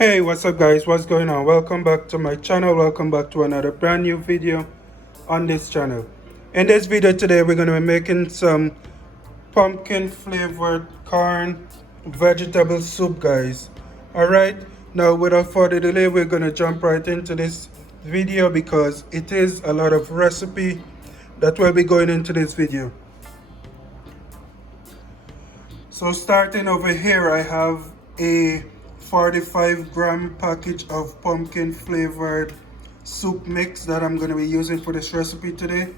Hey, what's up guys, what's going on? Welcome back to my channel. Welcome back to another brand new video on this channel. In this video today we're going to be making some pumpkin flavored corn vegetable soup, guys. Alright, now without further delay we're going to jump right into this video because it is a lot of recipe that will be going into this video. So starting over here, I have a 45-gram package of pumpkin flavored soup mix that I'm going to be using for this recipe today.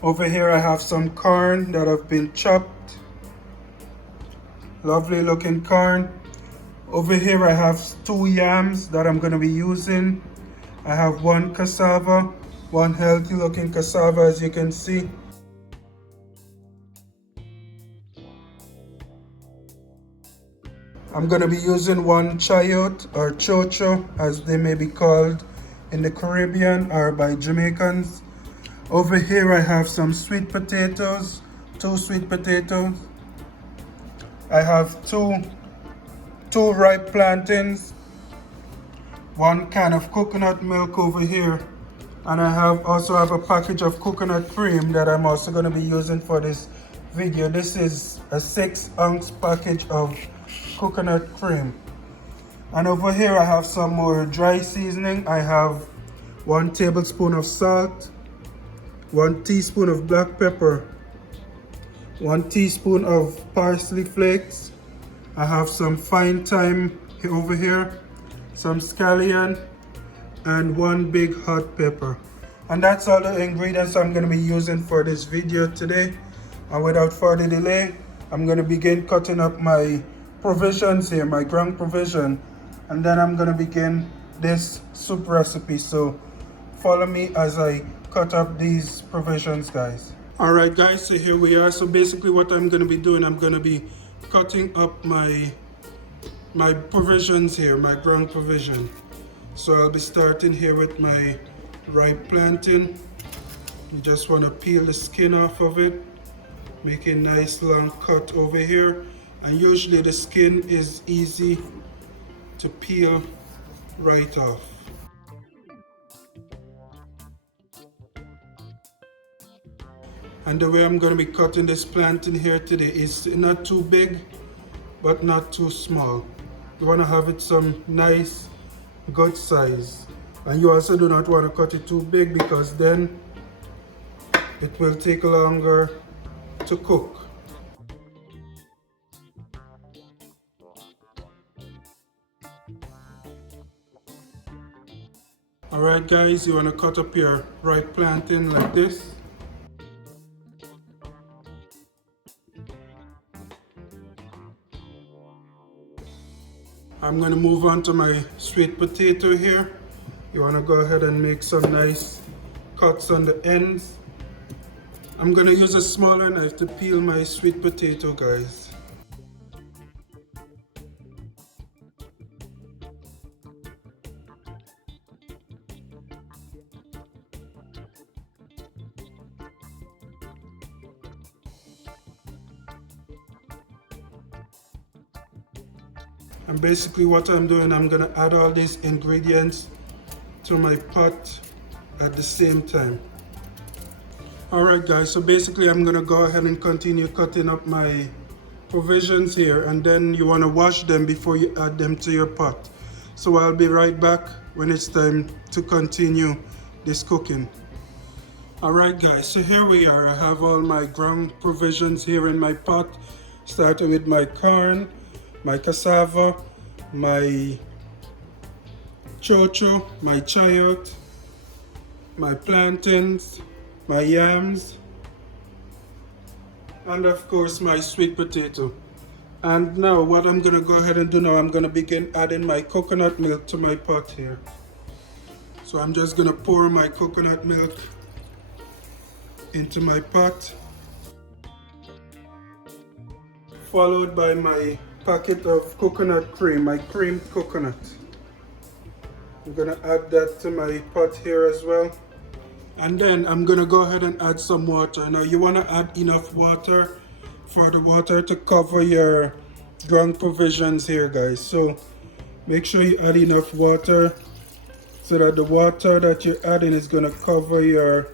Over here I have some corn that have been chopped. Lovely looking corn. Over here I have 2 yams that I'm going to be using. I have 1 cassava, 1 healthy looking cassava, as you can see. I'm going to be using 1 chayote or chocho, as they may be called in the Caribbean or by Jamaicans. Over here I have some sweet potatoes, 2 sweet potatoes. I have two ripe plantains, 1 can of coconut milk over here, and I also have a package of coconut cream that I'm also going to be using for this video. This is a 6-ounce package of coconut cream. And over here I have some more dry seasoning. I have 1 tablespoon of salt, 1 teaspoon of black pepper, 1 teaspoon of parsley flakes. I have some fine thyme over here, some scallion, and 1 big hot pepper. And that's all the ingredients I'm going to be using for this video today. And without further delay, I'm going to begin cutting up my provisions here, my ground provision, and then I'm going to begin this soup recipe. So follow me as I cut up these provisions, guys. Alright guys, so here we are. So basically what I'm going to be doing, I'm going to be cutting up my provisions here, my ground provision. So I'll be starting here with my ripe plantain. You just want to peel the skin off of it, make a nice long cut over here. And usually the skin is easy to peel right off. And the way I'm going to be cutting this plantain here today is not too big, but not too small. You want to have it some nice, good size. And you also do not want to cut it too big because then it will take longer to cook. Alright guys, you want to cut up your ripe plantain like this. I'm going to move on to my sweet potato here. You want to go ahead and make some nice cuts on the ends. I'm going to use a smaller knife to peel my sweet potato, guys. And basically what I'm doing, I'm going to add all these ingredients to my pot at the same time. Alright guys, so basically I'm going to go ahead and continue cutting up my provisions here, and then you want to wash them before you add them to your pot. So I'll be right back when it's time to continue this cooking. Alright guys, so here we are. I have all my ground provisions here in my pot, starting with my corn, my cassava, my chocho, my chayote, my plantains, my yams, and of course my sweet potato. And now what I'm going to go ahead and do now, I'm going to begin adding my coconut milk to my pot here. So I'm just going to pour my coconut milk into my pot, followed by my packet of coconut cream, my creamed coconut. I'm going to add that to my pot here as well. And then I'm going to go ahead and add some water. Now you want to add enough water for the water to cover your ground provisions here, guys. So Make sure you add enough water so that the water that you're adding is going to cover your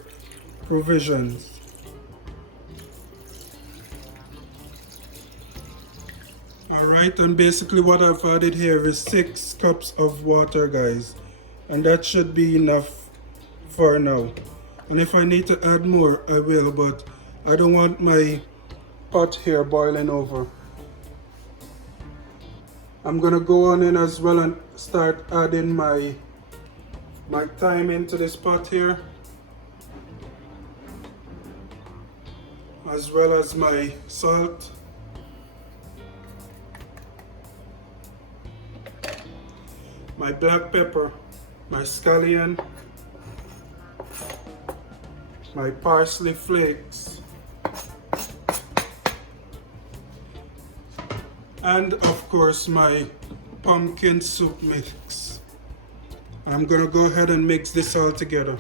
provisions. Alright, and basically what I've added here is 6 cups of water, guys. And that should be enough for now. And if I need to add more, I will, but I don't want my pot here boiling over. I'm gonna go on in as well and start adding my thyme into this pot here, as well as my salt, my black pepper, my scallion, my parsley flakes, and of course my pumpkin soup mix. I'm gonna go ahead and mix this all together.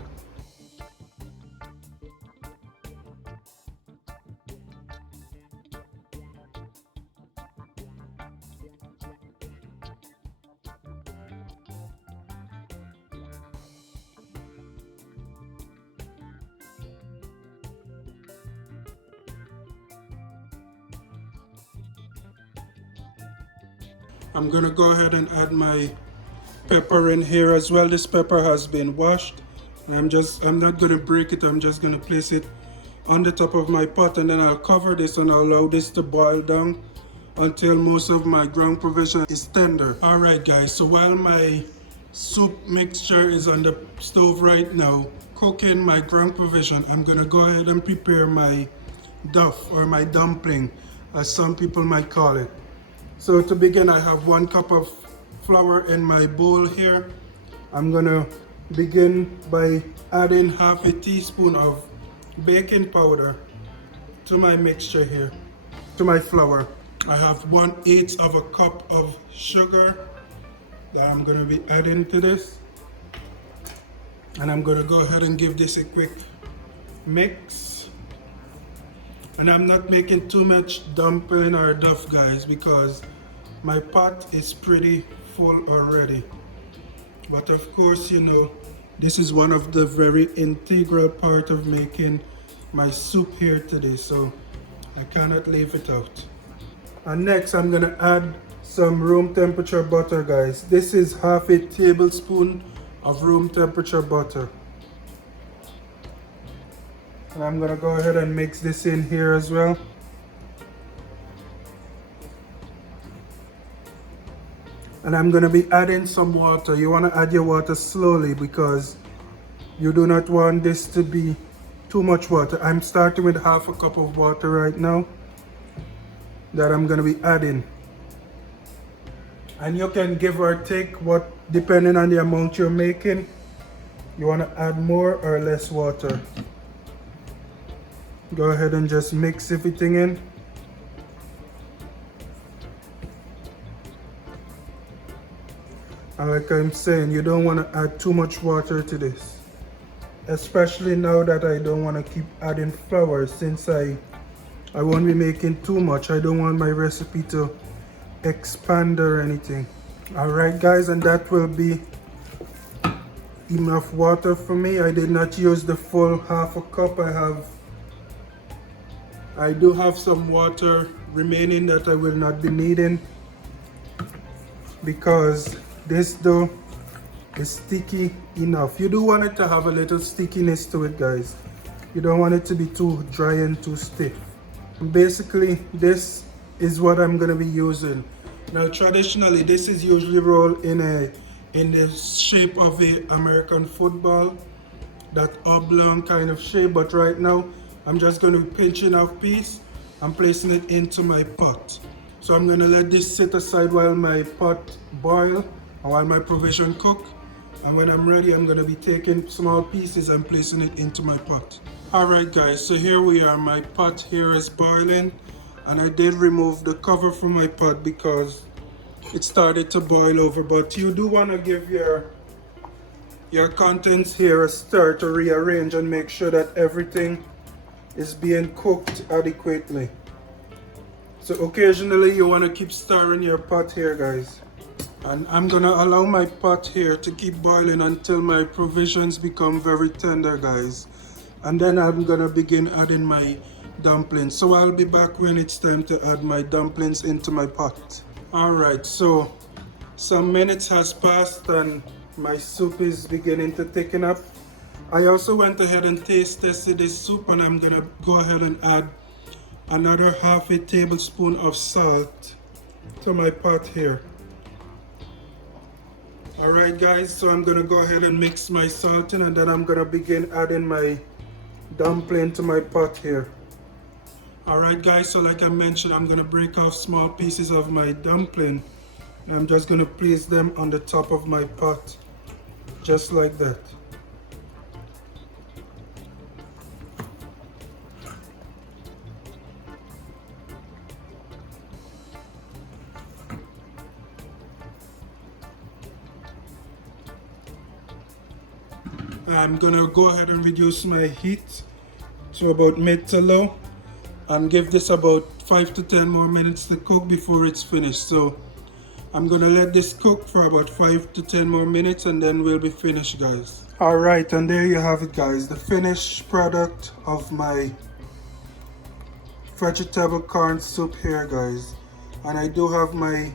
I'm gonna go ahead and add my pepper in here as well. This pepper has been washed. I'm not gonna break it, I'm just gonna place it on the top of my pot, and then I'll cover this and I'll allow this to boil down until most of my ground provision is tender. Alright guys, so while my soup mixture is on the stove right now, cooking my ground provision, I'm gonna go ahead and prepare my duff, or my dumpling, as some people might call it. So to begin, I have 1 cup of flour in my bowl here. I'm gonna begin by adding half a teaspoon of baking powder to my mixture here, to my flour. I have 1/8 of a cup of sugar that I'm gonna be adding to this. And I'm gonna go ahead and give this a quick mix. And I'm not making too much dumpling or duff, guys, because my pot is pretty full already. But of course, you know, this is one of the very integral part of making my soup here today, so I cannot leave it out. And next, I'm gonna add some room temperature butter, guys. This is half a tablespoon of room temperature butter. And I'm gonna go ahead and mix this in here as well. And I'm gonna be adding some water. You wanna add your water slowly because you do not want this to be too much water. I'm starting with half a cup of water right now that I'm gonna be adding. And you can give or take depending on the amount you're making. You wanna add more or less water. Go ahead and just mix everything in. And like I'm saying, you don't want to add too much water to this. Especially now that I don't want to keep adding flour, since I won't be making too much. I don't want my recipe to expand or anything. Alright guys, and that will be enough water for me. I did not use the full half a cup. I do have some water remaining that I will not be needing because this dough is sticky enough. You do want it to have a little stickiness to it, guys. You don't want it to be too dry and too stiff. And basically, this is what I'm gonna be using. Now, traditionally, this is usually rolled in the shape of a American football, that oblong kind of shape. But right now, I'm just going to be pinching off piece and placing it into my pot. So I'm going to let this sit aside while my pot boil and while my provision cook. And when I'm ready, I'm going to be taking small pieces and placing it into my pot. Alright guys, so here we are. My pot here is boiling. And I did remove the cover from my pot because it started to boil over. But you do want to give your contents here a stir to rearrange and make sure that everything is being cooked adequately. So occasionally you want to keep stirring your pot here, guys. And I'm gonna allow my pot here to keep boiling until my provisions become very tender, guys. And then I'm gonna begin adding my dumplings. So I'll be back when it's time to add my dumplings into my pot. Alright, so some minutes has passed and my soup is beginning to thicken up. I also went ahead and tested this soup, and I'm gonna go ahead and add another half a tablespoon of salt to my pot here. Alright guys, so I'm gonna go ahead and mix my salt in, and then I'm gonna begin adding my dumpling to my pot here. Alright guys, so like I mentioned, I'm gonna break off small pieces of my dumpling, and I'm just gonna place them on the top of my pot, just like that. I'm gonna go ahead and reduce my heat to about mid to low and give this about 5 to 10 more minutes to cook before it's finished. So I'm gonna let this cook for about 5 to 10 more minutes, and then we'll be finished, guys. Alright, and there you have it, guys, the finished product of my vegetable corn soup here, guys. And I do have my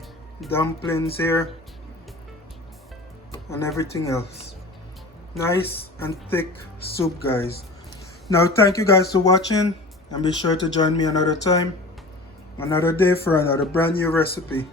dumplings here and everything else. Nice and thick soup, guys. Now thank you guys for watching, and be sure to join me another time, another day, for another brand new recipe.